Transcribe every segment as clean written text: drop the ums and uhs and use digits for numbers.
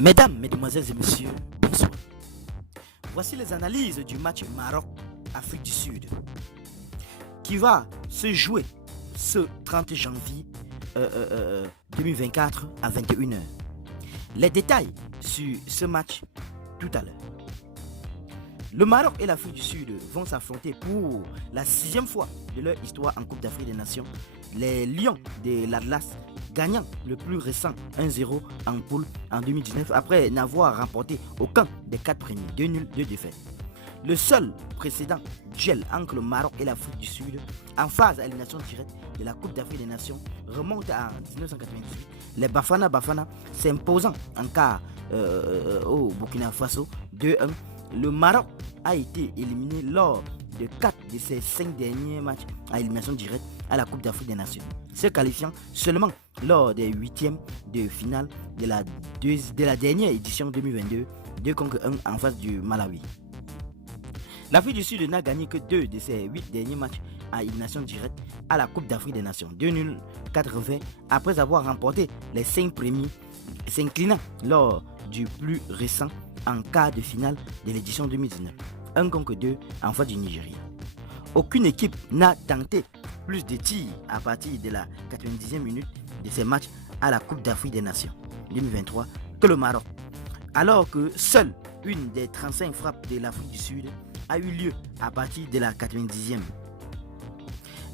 Mesdames, Mesdemoiselles et Messieurs, bonsoir. Voici les analyses du match Maroc-Afrique du Sud qui va se jouer ce 30 janvier 2024 à 21h. Les détails sur ce match tout à l'heure. Le Maroc et l'Afrique du Sud vont s'affronter pour la 6e fois de leur histoire en Coupe d'Afrique des Nations. Les Lions de l'Atlas gagnant le plus récent 1-0 en poule en 2019 après n'avoir remporté aucun des 4 premiers, 2 nuls, 2 défaites. Le seul précédent duel entre le Maroc et l'Afrique du Sud en phase à élimination directe de la Coupe d'Afrique des Nations remonte à 1998. Les Bafana s'imposant en quart au Burkina Faso 2-1. Le Maroc a été éliminé lors de 4 de ses 5 derniers matchs à élimination directe à la Coupe d'Afrique des Nations, se qualifiant seulement lors des 8e de finale de la dernière édition 2022, 2-1 en face du Malawi. L'Afrique du Sud n'a gagné que 2 de ses 8 derniers matchs à élimination directe à la Coupe d'Afrique des Nations, 2 nuls, 4 revers, après avoir remporté les 5 premiers, s'inclinant lors du plus récent en quart de finale de l'édition 2019, 1-2 en face du Nigeria. Aucune équipe n'a tenté plus de tirs à partir de la 90e minute de ces matchs à la Coupe d'Afrique des Nations 2023 que le Maroc, alors que seule une des 35 frappes de l'Afrique du Sud a eu lieu à partir de la 90e.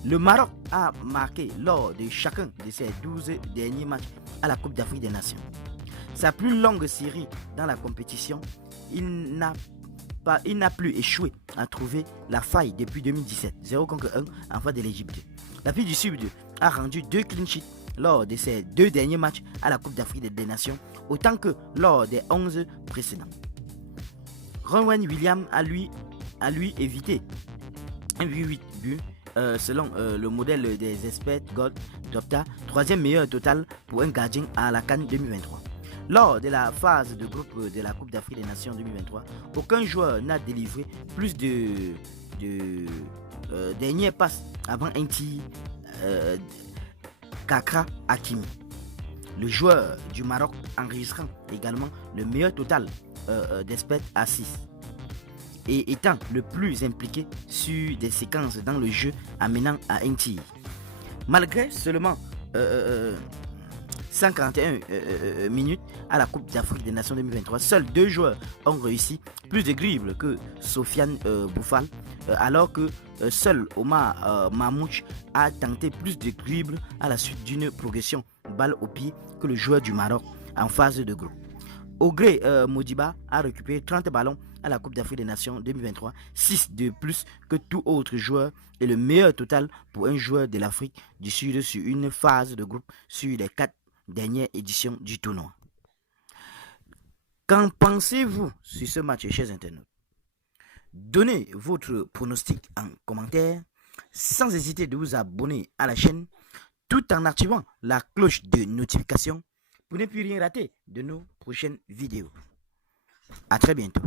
Le Maroc a marqué lors de chacun de ses 12 derniers matchs à la Coupe d'Afrique des Nations. Sa plus longue série dans la compétition, il n'a plus échoué à trouver la faille depuis 2017, 0-1 en face de l'Égypte. L'Afrique du Sud a rendu 2 clean sheets lors de ses 2 derniers matchs à la Coupe d'Afrique des Nations, autant que lors des 11 précédents. Ronwen Williams a lui évité un 8 buts selon le modèle des experts Gold Dopta, 3e meilleur total pour un gardien à la CAN 2023. Lors de la phase de groupe de la Coupe d'Afrique des Nations 2023, aucun joueur n'a délivré plus de dernières passes avant un tir Kakra Hakimi. Le joueur du Maroc enregistrant également le meilleur total d'experts à 6 et étant le plus impliqué sur des séquences dans le jeu amenant à un tir. Malgré seulement 141 minutes à la Coupe d'Afrique des Nations 2023, seuls 2 joueurs ont réussi plus de dribbles que Sofiane Boufal, alors que seul Omar Mamouche a tenté plus de dribbles à la suite d'une progression balle au pied que le joueur du Maroc en phase de groupe. Ogré Modiba a récupéré 30 ballons à la Coupe d'Afrique des Nations 2023, 6 de plus que tout autre joueur et le meilleur total pour un joueur de l'Afrique du Sud sur une phase de groupe sur les 4 dernières éditions du tournoi. Qu'en pensez-vous sur ce match, chers internautes? Donnez votre pronostic en commentaire sans hésiter de vous abonner à la chaîne tout en activant la cloche de notification pour ne plus rien rater de nos prochaines vidéos. À très bientôt.